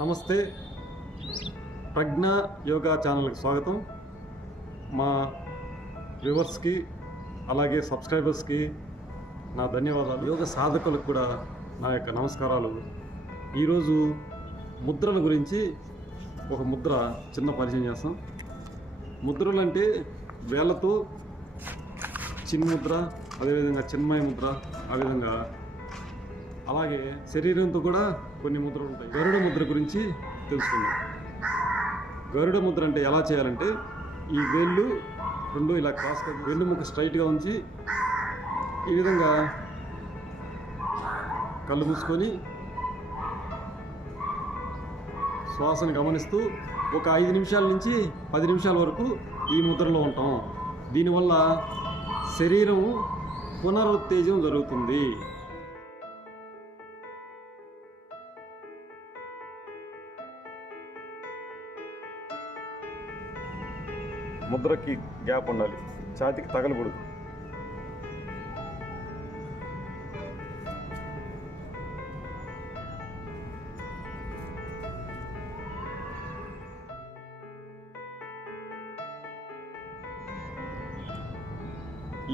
నమస్తే, ప్రజ్ఞా యోగా ఛానల్కి స్వాగతం. మా వ్యూవర్స్కి అలాగే సబ్స్క్రైబర్స్కి నా ధన్యవాదాలు. యోగ సాధకులకు కూడా నా యొక్క నమస్కారాలు. ఈరోజు ముద్రల గురించి ఒక ముద్ర చిన్న పరిచయం చేస్తాం. ముద్రలు అంటే వేళ్ళతో చిన్ముద్ర, అదేవిధంగా చిన్మయ ముద్ర, ఆ విధంగా అలాగే శరీరంతో కూడా కొన్ని ముద్రలు ఉంటాయి. గరుడ ముద్ర గురించి తెలుసుకుందాం. గరుడ ముద్ర అంటే ఎలా చేయాలంటే, ఈ వేళ్ళు రెండు ఇలా క్రాస్గా వెన్నుముక స్ట్రైట్గా ఉంచి ఈ విధంగా కళ్ళు మూసుకొని శ్వాసను గమనిస్తూ ఒక 5 నిమిషాల నుంచి 10 నిమిషాల వరకు ఈ ముద్రలో ఉంటాం. దీనివల్ల శరీరం పునరుత్తేజం జరుగుతుంది. ముద్రకి గ్యాప్ ఉండాలి, ఛాతీకి తగలకూడదు.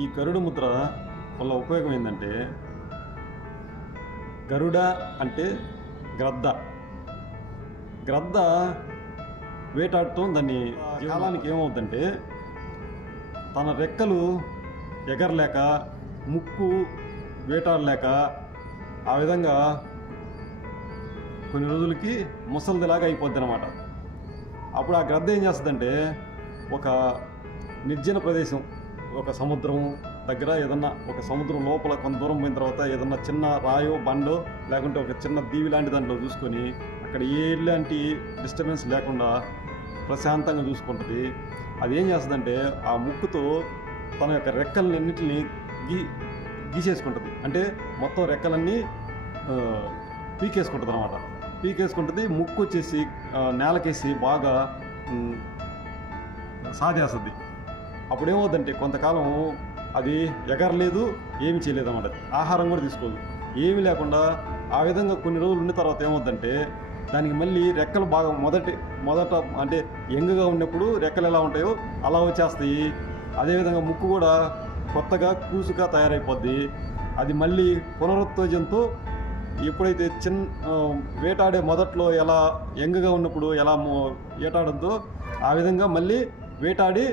ఈ గరుడ ముద్ర వల్ల ఉపయోగం ఏంటంటే, గరుడ అంటే గ్రద్ద. గ్రద్ద వేటాడటం దాన్ని కాలానికి ఏమవుతుందంటే, తన రెక్కలు ఎగరలేక, ముక్కు వేటాడలేక, ఆ విధంగా కొన్ని రోజులకి ముసలిదిలాగా అయిపోద్ది అన్నమాట. అప్పుడు ఆ గ్రద్ద ఏం చేస్తుందంటే, ఒక నిర్జన ప్రదేశం, ఒక సముద్రం దగ్గర ఏదన్నా, ఒక సముద్రం లోపల కొంత దూరం పోయిన తర్వాత ఏదన్నా చిన్న రాయో బండో లేకుంటే ఒక చిన్న దీవి లాంటి దాంట్లో చూసుకొని అక్కడ ఎలాంటి డిస్టర్బెన్స్ లేకుండా ప్రశాంతంగా చూసుకుంటుంది. అది ఏం చేస్తుందంటే, ఆ ముక్కుతో తన యొక్క రెక్కలన్నింటినీ గీసేసుకుంటుంది. అంటే మొత్తం రెక్కలన్నీ పీకేసుకుంటుంది అన్నమాట. పీకేసుకుంటుంది. ముక్కు వచ్చేసి నేలకేసి బాగా సాధేస్తుంది. అప్పుడు ఏమవుతుందంటే, కొంతకాలం అది ఎగరలేదు, ఏమి చేయలేదు అన్నమాట. ఆహారం కూడా తీసుకోదు, ఏమీ లేకుండా ఆ విధంగా కొన్ని రోజులు ఉన్న తర్వాత ఏమవుతుందంటే, దానికి మళ్ళీ రెక్కలు బాగా మొదట అంటే యంగ్గా ఉన్నప్పుడు రెక్కలు ఎలా ఉంటాయో అలా వచ్చేస్తాయి. అదేవిధంగా ముక్కు కూడా కొత్తగా కూసుగా తయారైపోద్ది. అది మళ్ళీ పునరుత్తేజంతో ఎప్పుడైతే వేటాడే మొదట్లో ఎలా యంగ్గా ఉన్నప్పుడు ఎలా వేటాడద్దో ఆ విధంగా మళ్ళీ వేటాడి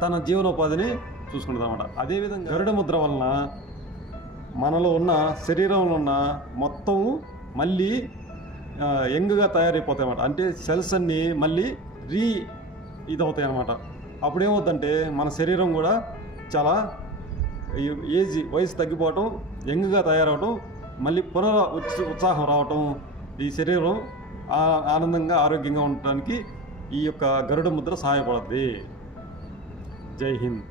తన జీవనోపాధిని చూసుకుంటుంది అన్నమాట. అదేవిధంగా గరుడ ముద్ర వలన మనలో ఉన్న శరీరంలో ఉన్న మొత్తం మళ్ళీ యంగ్గా తయారైపోతాయి అన్నమాట. అంటే సెల్స్ అన్నీ మళ్ళీ ఇదవుతాయి అన్నమాట. అప్పుడేమవుతుందంటే, మన శరీరం కూడా చాలా వయసు తగ్గిపోవటం, యంగ్గా తయారవటం, మళ్ళీ ఉత్సాహం రావటం, ఈ శరీరం ఆనందంగా ఆరోగ్యంగా ఉండటానికి ఈ యొక్క గరుడ ముద్ర సహాయపడుతుంది. జై హింద్.